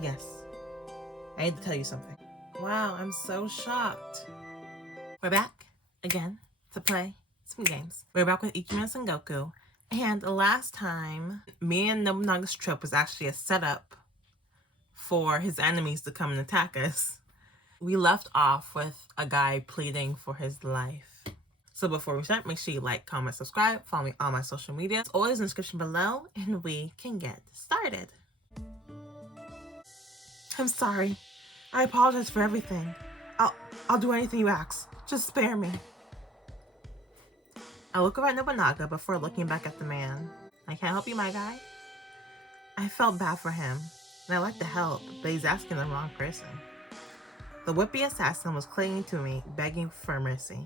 Yes, I need to tell you something. Wow, I'm so shocked. We're back again to play some games. We're back with Ikemen Sengoku. And last time, me and Nobunaga's trip was actually a setup for his enemies to come and attack us. We left off with a guy pleading for his life. So before we start, make sure you like, comment, subscribe, follow me on my social media. It's always in the description below, and we can get started. I'm sorry. I apologize for everything. I'll do anything you ask. Just spare me. I look over at Nobunaga before looking back at the man. I can't help you, my guy. I felt bad for him, and I like to help, but he's asking the wrong person. The whippy assassin was clinging to me, begging for mercy.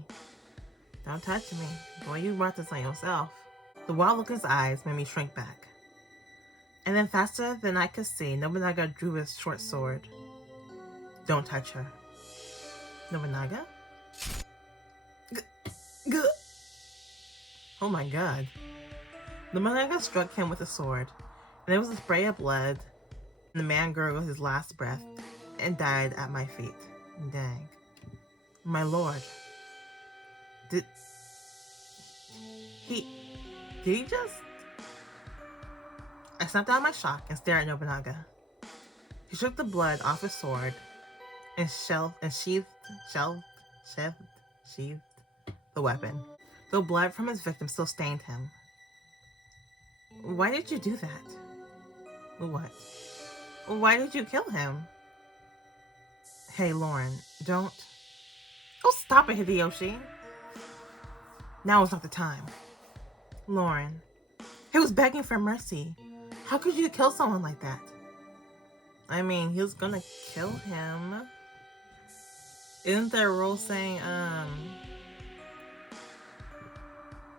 Don't touch me. Boy, you brought this on yourself. The wild look in his eyes made me shrink back. And then faster than I could see, Nobunaga drew his short sword. Don't touch her. Nobunaga? Oh my god. Nobunaga struck him with a sword, and there was a spray of blood, and the man gurgled his last breath and died at my feet. Dang. My lord. Did he just... I snapped out of my shock and stared at Nobunaga. He shook the blood off his sword and sheathed the weapon, though blood from his victim still stained him. Why did you do that? What? Why did you kill him? Hey, Lauren, don't... Oh, stop it, Hideyoshi. Now is not the time. Lauren, he was begging for mercy. How could you kill someone like that? I mean, he was gonna kill him. Isn't there a rule saying,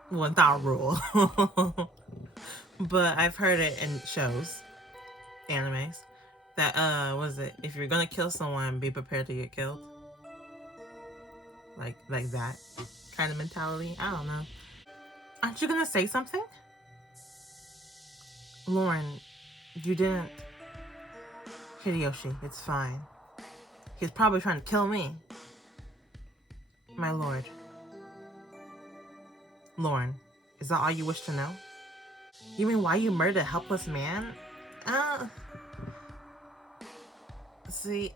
well, not a rule, but I've heard it in shows, animes, that, was it, if you're gonna kill someone, be prepared to get killed? Like that kind of mentality? I don't know. Aren't you gonna say something? Lauren, you didn't... Hideyoshi, it's fine. He's probably trying to kill me. My lord. Lauren, is that all you wish to know? You mean why you murdered a helpless man? See,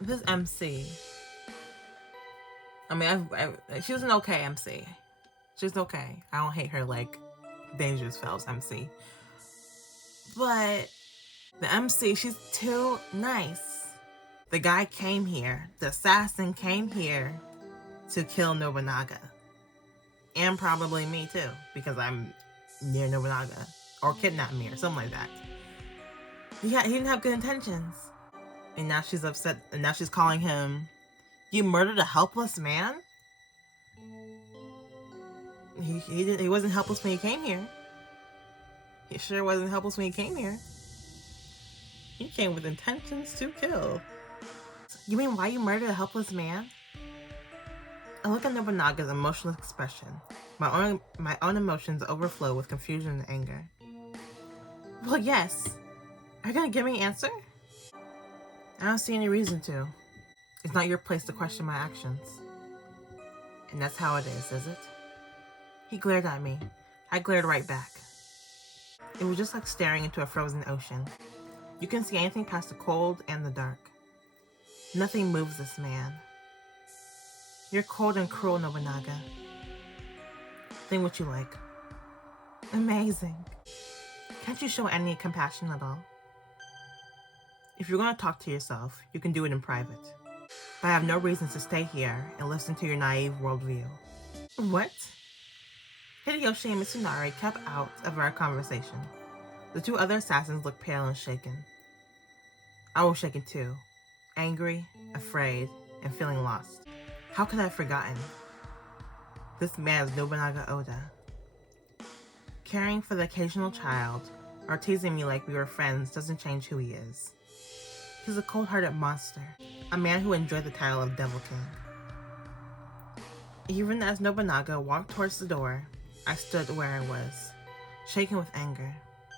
this MC... I mean, she was an okay MC. She's okay. I don't hate her like Dangerous Fells MC. But the MC, she's too nice. The guy came here, the assassin came here to kill Nobunaga. And probably me too, because I'm near Nobunaga. Or kidnap me or something like that. He didn't have good intentions. And now she's upset, and now she's calling him, you murdered a helpless man? He wasn't helpless when he came here. He sure wasn't helpless when he came here. He came with intentions to kill. You mean why you murdered a helpless man? I look at Nobunaga's emotionless expression. My own emotions overflow with confusion and anger. Well, yes. Are you gonna give me an answer? I don't see any reason to. It's not your place to question my actions. And that's how it is it? He glared at me. I glared right back. It was just like staring into a frozen ocean. You can see anything past the cold and the dark. Nothing moves this man. You're cold and cruel, Nobunaga. Think what you like. Amazing. Can't you show any compassion at all? If you're gonna talk to yourself, you can do it in private. But I have no reason to stay here and listen to your naive worldview. What? Hideyoshi and Mitsunari kept out of our conversation. The two other assassins looked pale and shaken. I was shaken too. Angry, afraid, and feeling lost. How could I have forgotten? This man is Nobunaga Oda. Caring for the occasional child, or teasing me like we were friends doesn't change who he is. He's a cold-hearted monster. A man who enjoyed the title of Devil King. Even as Nobunaga walked towards the door, I stood where I was, shaken with anger.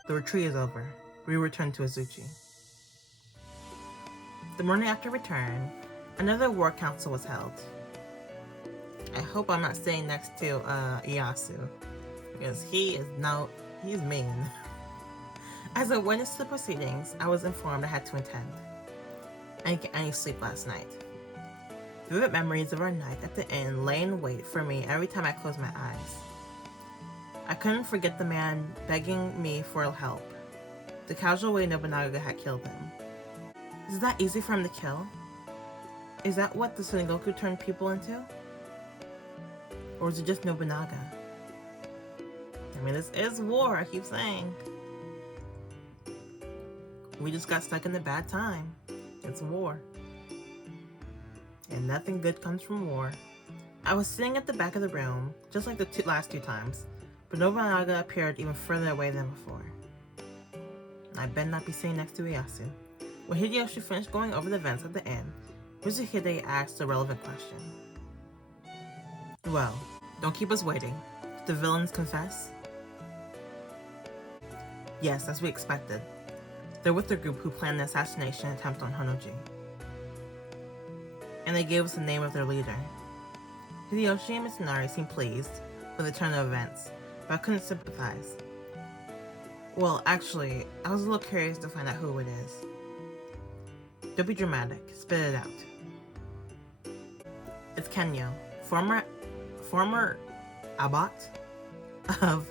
The retreat is over. We return to Azuchi. The morning after return, another war council was held. I hope I'm not sitting next to Ieyasu, because he's mean. As a witness to the proceedings, I was informed I had to attend. I didn't get any sleep last night. Vivid memories of our night at the inn lay in wait for me every time I closed my eyes. I couldn't forget the man begging me for help, the casual way Nobunaga had killed him. Is it that easy for him to kill? Is that what the Sengoku turned people into? Or is it just Nobunaga? I mean, this is war, I keep saying. We just got stuck in a bad time. It's war. And nothing good comes from war. I was sitting at the back of the room, just like the last two times, but Nobunaga appeared even further away than before. I better not be sitting next to Ieyasu. When Hideyoshi finished going over the events at the inn, Mitsuhide asked a relevant question. Well, don't keep us waiting. Did the villains confess? Yes, as we expected. They're with the group who planned the assassination attempt on Honoji. And they gave us the name of their leader. Hideyoshi and Mitsunari seemed pleased with the turn of events, but I couldn't sympathize. Well, actually, I was a little curious to find out who it is. Don't be dramatic. Spit it out. It's Kenyo, former abbot of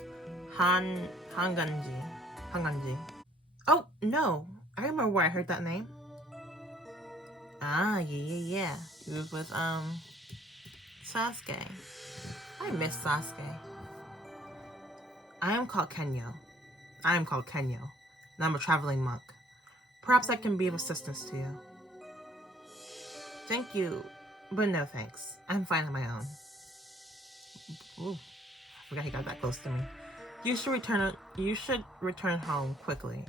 Hanganji. Oh, no. I remember where I heard that name. Ah, yeah. He was with, Sasuke. I miss Sasuke. I am called Kenyo, and I'm a traveling monk. Perhaps I can be of assistance to you. Thank you, but no thanks. I'm fine on my own. Ooh, I forgot he got that close to me. You should return home quickly.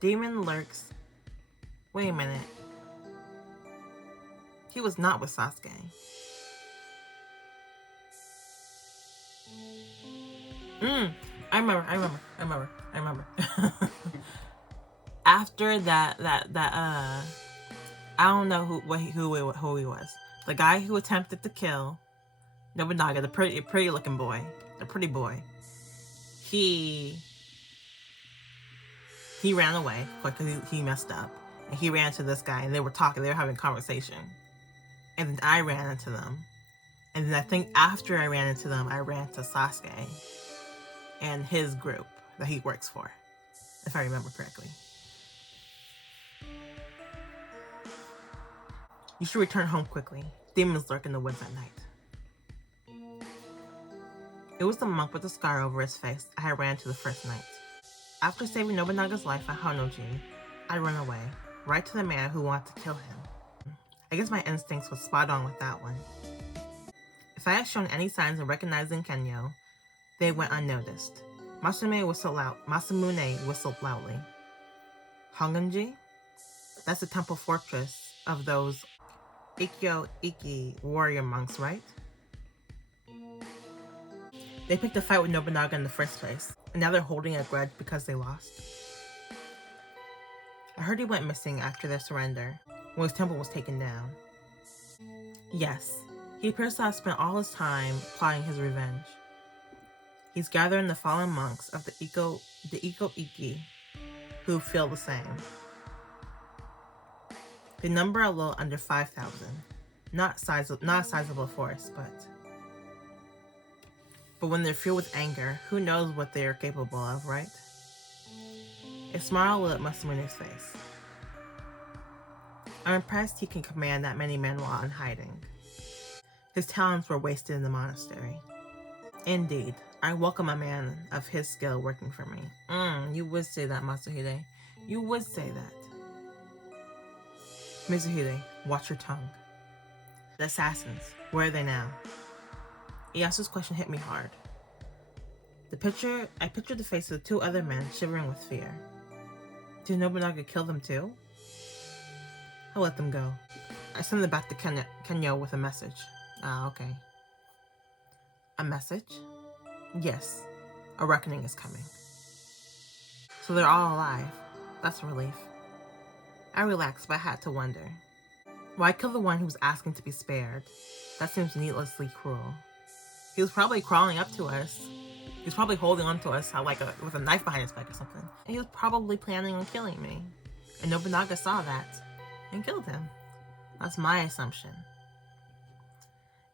Demon lurks. Wait a minute. He was not with Sasuke. I remember. After that, I don't know who he was. The guy who attempted to kill Nobunaga, the pretty looking boy, the pretty boy. He ran away because he messed up, and he ran to this guy, and they were having a conversation, and then I ran into them, and then I think after I ran into them, I ran to Sasuke and his group that he works for, if I remember correctly. You should return home quickly. Demons lurk in the woods at night. It was the monk with the scar over his face I had ran to the first night. After saving Nobunaga's life at Honoji, I ran away, right to the man who wanted to kill him. I guess my instincts was spot on with that one. If I had shown any signs of recognizing Kenyo, they went unnoticed. Masamune whistled loudly. Honganji? That's the temple fortress of those Ikkyo-Iki warrior monks, right? They picked a fight with Nobunaga in the first place, and now they're holding a grudge because they lost. I heard he went missing after their surrender, when his temple was taken down. Yes, he appears to have spent all his time plotting his revenge. He's gathering the fallen monks of the Ikkyo-Iki who feel the same. They number a little under 5,000. Not a sizable force, but when they're filled with anger, who knows what they are capable of, right? A smile lit up Masamune's face. I'm impressed he can command that many men while in hiding. His talents were wasted in the monastery. Indeed, I welcome a man of his skill working for me. You would say that, Matsuhide. You would say that. Mitsuhide, watch your tongue. The assassins, where are they now? Iyasu's question hit me hard. I pictured the faces of two other men shivering with fear. Did Nobunaga kill them too? I'll let them go. I send them back to Kenyo with a message. Ah, okay. A message? Yes, a reckoning is coming. So they're all alive. That's a relief. I relaxed, but I had to wonder. Why kill the one who was asking to be spared? That seems needlessly cruel. He was probably crawling up to us. He was probably holding on to us with a knife behind his back or something. And he was probably planning on killing me. And Nobunaga saw that and killed him. That's my assumption.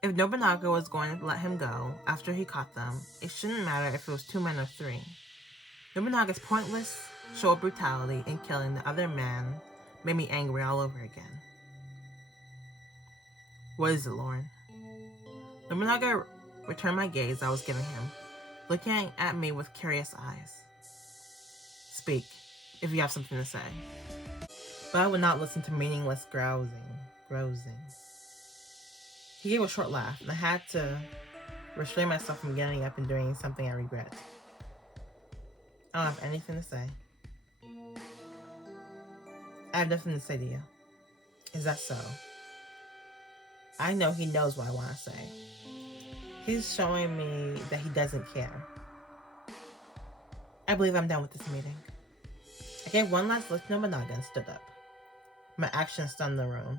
If Nobunaga was going to let him go after he caught them, it shouldn't matter if it was 2 men or 3. Nobunaga's pointless show of brutality in killing the other man made me angry all over again. What is it, Lauren? Nobunaga returned my gaze I was giving him, looking at me with curious eyes. Speak, if you have something to say. But I would not listen to meaningless grousing. He gave a short laugh, and I had to restrain myself from getting up and doing something I regret. I don't have anything to say. I have nothing to say to you. Is that so? I know he knows what I want to say. He's showing me that he doesn't care. I believe I'm done with this meeting. I gave one last look to Nobunaga and stood up. My action stunned the room.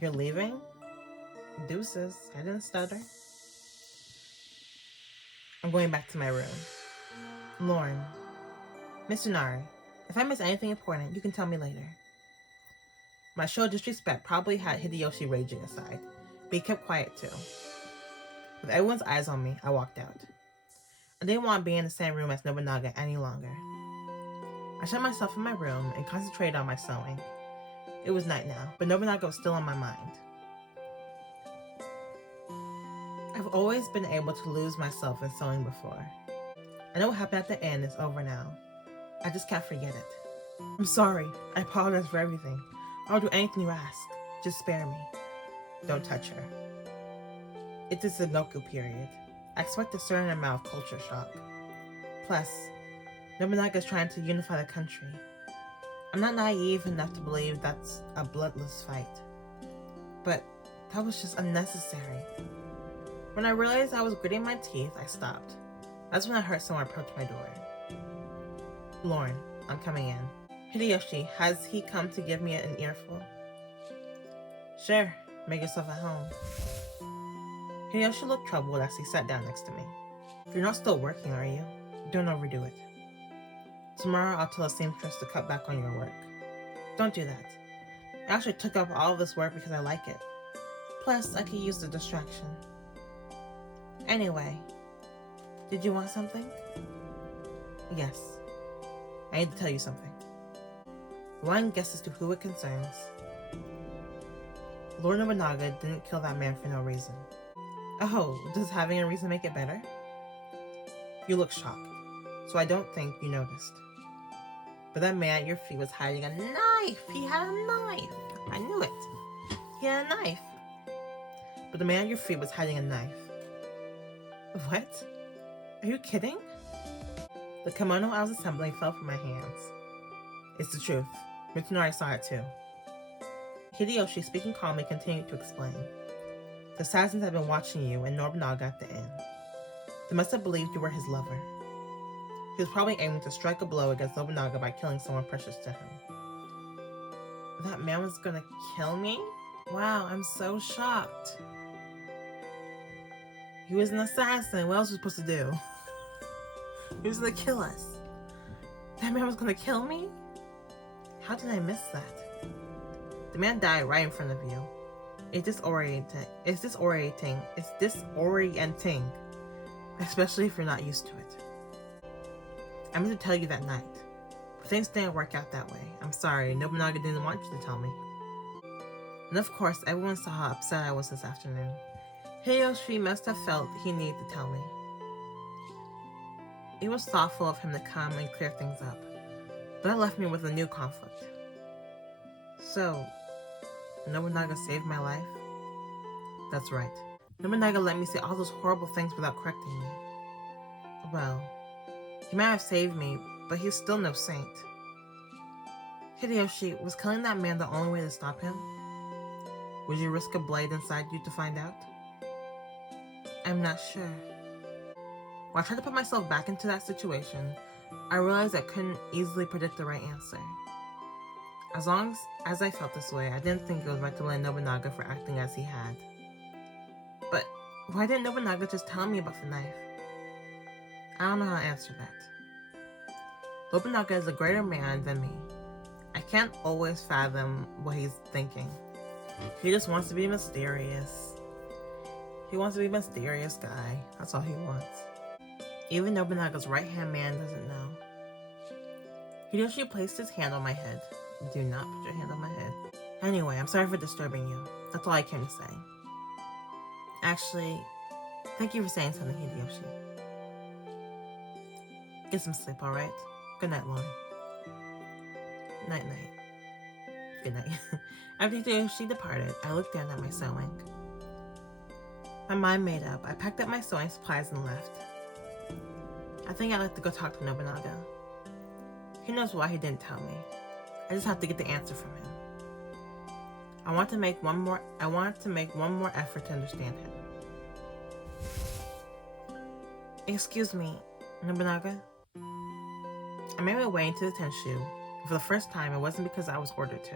You're leaving? Deuces. I didn't stutter. I'm going back to my room. Lauren. Mr. Nari, if I miss anything important, you can tell me later. My show of disrespect probably had Hideyoshi raging aside, but he kept quiet too. With everyone's eyes on me, I walked out. I didn't want to be in the same room as Nobunaga any longer. I shut myself in my room and concentrated on my sewing. It was night now, but Nobunaga was still on my mind. I've always been able to lose myself in sewing before. I know what happened at the end is over now. I just can't forget it. I'm sorry. I apologize for everything. I'll do anything you ask. Just spare me. Don't touch her. It's the Sengoku period. I expect a certain amount of culture shock. Plus, Nobunaga is trying to unify the country. I'm not naive enough to believe that's a bloodless fight. But that was just unnecessary. When I realized I was gritting my teeth, I stopped. That's when I heard someone approach my door. Lauren, I'm coming in. Hideyoshi, has he come to give me an earful? Sure, make yourself at home. Hideyoshi looked troubled as he sat down next to me. You're not still working, are you? Don't overdo it. Tomorrow I'll tell a seamstress to cut back on your work. Don't do that. I actually took up all of this work because I like it. Plus, I could use the distraction. Anyway, did you want something? Yes. I need to tell you something. One guess as to who it concerns. Lord Nobunaga didn't kill that man for no reason. Oh, does having a reason make it better? You look shocked, so I don't think you noticed. But that man at your feet was hiding a knife! He had a knife! I knew it! He had a knife! But the man at your feet was hiding a knife. What? Are you kidding? The kimono I was assembling fell from my hands. It's the truth. Mitsunari saw it too. Hideyoshi, speaking calmly, continued to explain. The assassins had been watching you and Nobunaga at the inn. They must have believed you were his lover. He was probably aiming to strike a blow against Nobunaga by killing someone precious to him. That man was gonna kill me? Wow, I'm so shocked. He was an assassin. What else was he supposed to do? He was gonna kill us. That man was gonna kill me? How did I miss that? The man died right in front of you. It's disorienting, especially if you're not used to it. I meant to tell you that night, but things didn't work out that way. I'm sorry, Nobunaga didn't want you to tell me. And of course, everyone saw how upset I was this afternoon. Hideyoshi must have felt he needed to tell me. It was thoughtful of him to come and clear things up, but that left me with a new conflict. So, Nobunaga saved my life? That's right. Nobunaga let me say all those horrible things without correcting me. Well, he might have saved me, but he's still no saint. Hideyoshi, was killing that man the only way to stop him? Would you risk a blade inside you to find out? I'm not sure. When I tried to put myself back into that situation, I realized I couldn't easily predict the right answer. As long as I felt this way, I didn't think it was right to blame Nobunaga for acting as he had. But why didn't Nobunaga just tell me about the knife? I don't know how to answer that. Nobunaga is a greater man than me. I can't always fathom what he's thinking. He just wants to be mysterious. He wants to be a mysterious guy. That's all he wants. Even Nobunaga's right-hand man doesn't know. Hideyoshi placed his hand on my head. Do not put your hand on my head. Anyway, I'm sorry for disturbing you. That's all I came to say. Actually, thank you for saying something, Hideyoshi. Get some sleep, alright? Good night, Lauren. Night-night. Good night. After Hideyoshi departed, I looked down at my sewing. My mind made up. I packed up my sewing supplies and left. I think I'd like to go talk to Nobunaga. He knows why he didn't tell me. I just have to get the answer from him. I want to make one more effort to understand him. Excuse me, Nobunaga? I made my way into the tenshu. For the first time, it wasn't because I was ordered to.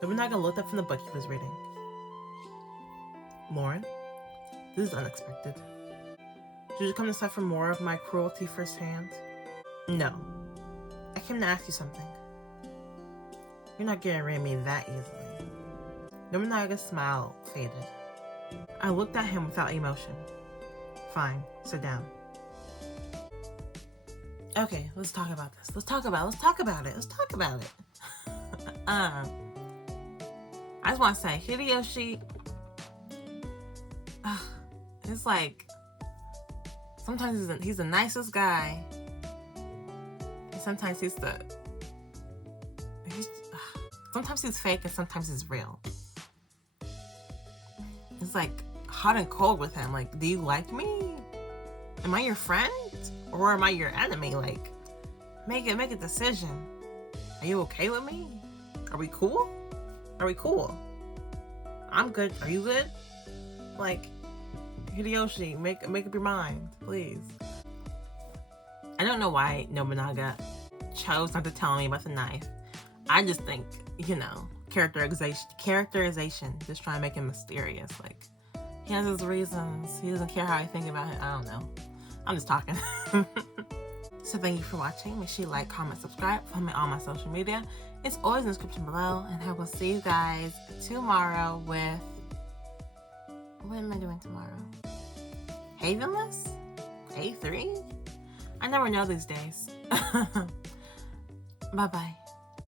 Nobunaga looked up from the book he was reading. Lauren, this is unexpected. Did you come to suffer more of my cruelty firsthand? No. I came to ask you something. You're not getting rid of me that easily. Nobunaga's smile faded. I looked at him without emotion. Fine, sit down. Okay, let's talk about this. Let's talk about it. I just want to say, Hideyoshi, it's like, sometimes he's the nicest guy. And sometimes sometimes he's fake and sometimes he's real. It's like hot and cold with him. Like, do you like me? Am I your friend? Or am I your enemy? Like, make a decision. Are you okay with me? Are we cool? I'm good. Are you good? Like, Hideyoshi, make up your mind, please. I don't know why Nobunaga chose not to tell me about the knife. I just think, characterization, just trying to make him mysterious. Like, he has his reasons. He doesn't care how I think about it. I don't know. I'm just talking. So thank you for watching. Make sure you like, comment, subscribe. Follow me on my social media. It's always in the description below. And I will see you guys tomorrow with... What am I doing tomorrow? Havenless? A3? I never know these days. Bye-bye.